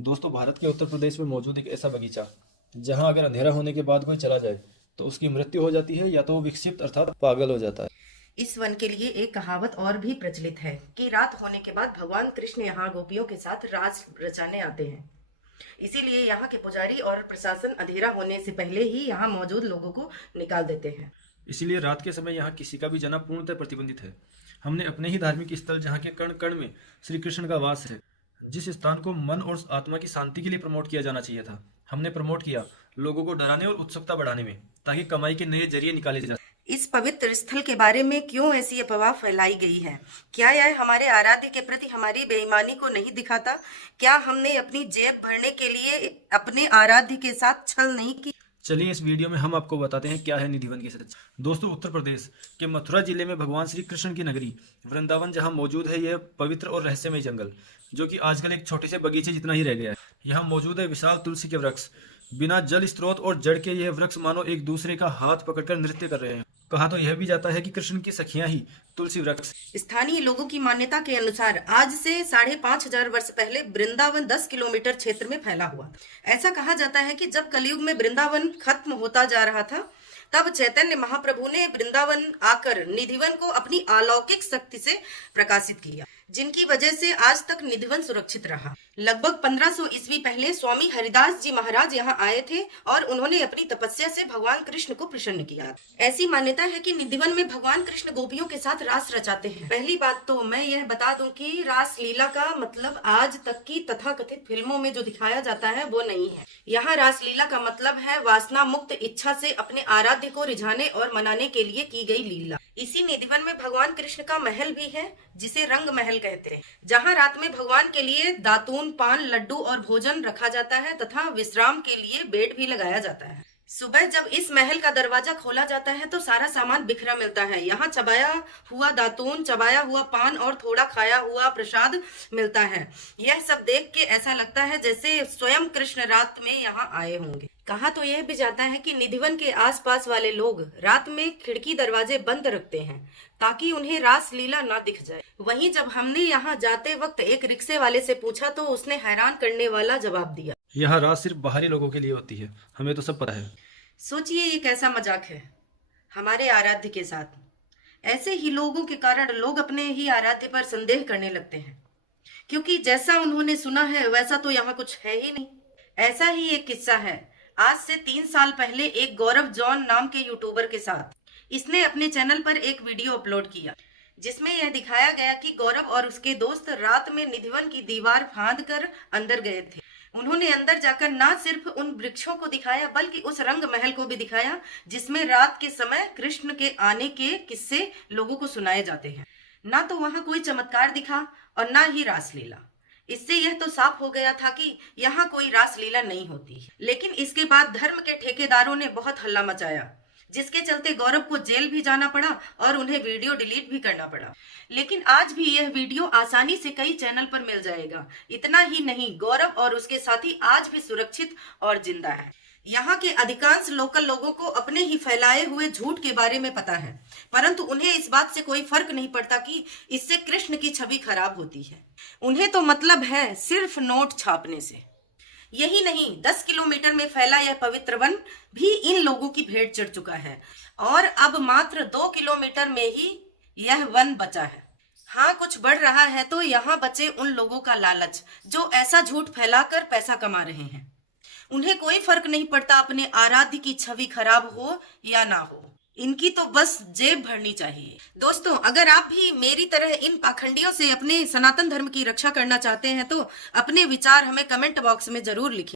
दोस्तों, भारत के उत्तर प्रदेश में मौजूद एक ऐसा बगीचा जहां अगर अंधेरा होने के बाद कोई चला जाए तो उसकी मृत्यु हो जाती है या तो वो विक्षिप्त अर्थात पागल हो जाता है। इस वन के लिए एक कहावत और भी प्रचलित है कि रात होने के बाद भगवान कृष्ण यहाँ गोपियों के साथ रास रचाने आते हैं। इसीलिए यहाँ के पुजारी और प्रशासन अंधेरा होने से पहले ही यहाँ मौजूद लोगों को निकाल देते हैं। इसीलिए रात के समय यहाँ किसी का भी जाना पूर्णतः प्रतिबंधित है। हमने अपने ही धार्मिक स्थल जहाँ के कण कण में श्री कृष्ण का वास है, जिस स्थान को मन और आत्मा की शांति के लिए प्रमोट किया जाना चाहिए था, हमने प्रमोट किया लोगों को डराने और उत्सुकता बढ़ाने में, ताकि कमाई के नए जरिए निकाले जा। इस पवित्र स्थल के बारे में क्यों ऐसी अफवाह फैलाई गई है? क्या यह हमारे आराध्य के प्रति हमारी बेईमानी को नहीं दिखाता? क्या हमने अपनी जेब भरने के लिए अपने आराध्य के साथ छल नहीं की? चलिए इस वीडियो में हम आपको बताते हैं क्या है निधिवन की सच। दोस्तों, उत्तर प्रदेश के मथुरा जिले में भगवान श्री कृष्ण की नगरी वृंदावन जहां मौजूद है यह पवित्र और रहस्यमय जंगल, जो कि आजकल एक छोटे से बगीचे जितना ही रह गया है। यहाँ मौजूद है विशाल तुलसी के वृक्ष। बिना जल स्रोत और जड़ के यह वृक्ष मानो एक दूसरे का हाथ पकड़कर नृत्य कर रहे हैं। कहा तो यह भी जाता है कि कृष्ण की सखियां ही तुलसी वृक्ष। स्थानीय लोगों की मान्यता के अनुसार आज से 5,500 वर्ष पहले वृंदावन 10 किलोमीटर क्षेत्र में फैला हुआ था। ऐसा कहा जाता है कि जब कलयुग में वृंदावन खत्म होता जा रहा था, तब चैतन्य महाप्रभु ने वृंदावन आकर निधिवन को अपनी अलौकिक शक्ति से प्रकाशित किया, जिनकी वजह से आज तक निधिवन सुरक्षित रहा। लगभग 1500 ईस्वी पहले स्वामी हरिदास जी महाराज यहाँ आए थे और उन्होंने अपनी तपस्या से भगवान कृष्ण को प्रसन्न किया। ऐसी मान्यता है कि निधिवन में भगवान कृष्ण गोपियों के साथ रास रचाते हैं। पहली बात तो मैं यह बता दूं कि रास लीला का मतलब आज तक की तथाकथित फिल्मों में जो दिखाया जाता है वो नहीं है। यहाँ रास लीला का मतलब है वासना मुक्त इच्छा से अपने आराध्य को रिझाने और मनाने के लिए की गई लीला। इसी निधिवन में भगवान कृष्ण का महल भी है, जिसे रंग महल कहते हैं, जहाँ रात में भगवान के लिए दातून, पान, लड्डू और भोजन रखा जाता है तथा विश्राम के लिए बेड भी लगाया जाता है। सुबह जब इस महल का दरवाजा खोला जाता है तो सारा सामान बिखरा मिलता है। यहाँ चबाया हुआ दातून, चबाया हुआ पान और थोड़ा खाया हुआ प्रसाद मिलता है। यह सब देख के ऐसा लगता है जैसे स्वयं कृष्ण रात में यहाँ आए होंगे। कहा तो यह भी जाता है कि निधिवन के आसपास वाले लोग रात में खिड़की दरवाजे बंद रखते हैं ताकि उन्हें रास लीला ना दिख जाए। वहीं जब हमने यहाँ जाते वक्त एक रिक्शे वाले से पूछा तो उसने हैरान करने वाला जवाब दिया, यह रास सिर्फ बाहरी लोगों के लिए होती है, हमें तो सब पता है। सोचिए ये कैसा मजाक है हमारे आराध्य के साथ। ऐसे ही लोगों के कारण लोग अपने ही आराध्य पर संदेह करने लगते हैं, क्योंकि जैसा उन्होंने सुना है वैसा तो यहाँ कुछ है ही नहीं। ऐसा ही एक किस्सा है आज से 3 साल पहले एक गौरव जॉन नाम के यूट्यूबर के साथ। इसने अपने चैनल पर एक वीडियो अपलोड किया जिसमें यह दिखाया गया कि गौरव और उसके दोस्त रात में निधिवन की दीवार फांद कर अंदर गए थे। उन्होंने अंदर जाकर ना सिर्फ उन वृक्षों को दिखाया बल्कि उस रंग महल को भी दिखाया जिसमें रात के समय कृष्ण के आने के किस्से लोगों को सुनाए जाते हैं। ना तो वहां कोई चमत्कार दिखा और ना ही रासलीला। इससे यह तो साफ हो गया था कि यहाँ कोई रासलीला नहीं होती। लेकिन इसके बाद धर्म के ठेकेदारों ने बहुत हल्ला मचाया, जिसके चलते गौरव को जेल भी जाना पड़ा और उन्हें वीडियो डिलीट भी करना पड़ा। लेकिन आज भी यह वीडियो आसानी से कई चैनल पर मिल जाएगा। इतना ही नहीं, गौरव और उसके साथी आज भी सुरक्षित और जिंदा है। यहाँ के अधिकांश लोकल लोगों को अपने ही फैलाए हुए झूठ के बारे में पता है, परंतु उन्हें इस बात से कोई फर्क नहीं पड़ता कि इससे कृष्ण की छवि खराब होती है। उन्हें तो मतलब है सिर्फ नोट छापने से। यही नहीं, 10 किलोमीटर में फैला यह पवित्र वन भी इन लोगों की भेड़ चढ़ चुका है और अब मात्र 2 किलोमीटर में ही यह वन बचा है। हाँ, कुछ बढ़ रहा है तो यहाँ बचे उन लोगों का लालच जो ऐसा झूठ फैलाकर पैसा कमा रहे हैं। उन्हें कोई फर्क नहीं पड़ता अपने आराध्य की छवि खराब हो या ना हो, इनकी तो बस जेब भरनी चाहिए। दोस्तों, अगर आप भी मेरी तरह इन पाखंडियों से अपने सनातन धर्म की रक्षा करना चाहते हैं तो अपने विचार हमें कमेंट बॉक्स में जरूर लिखिए।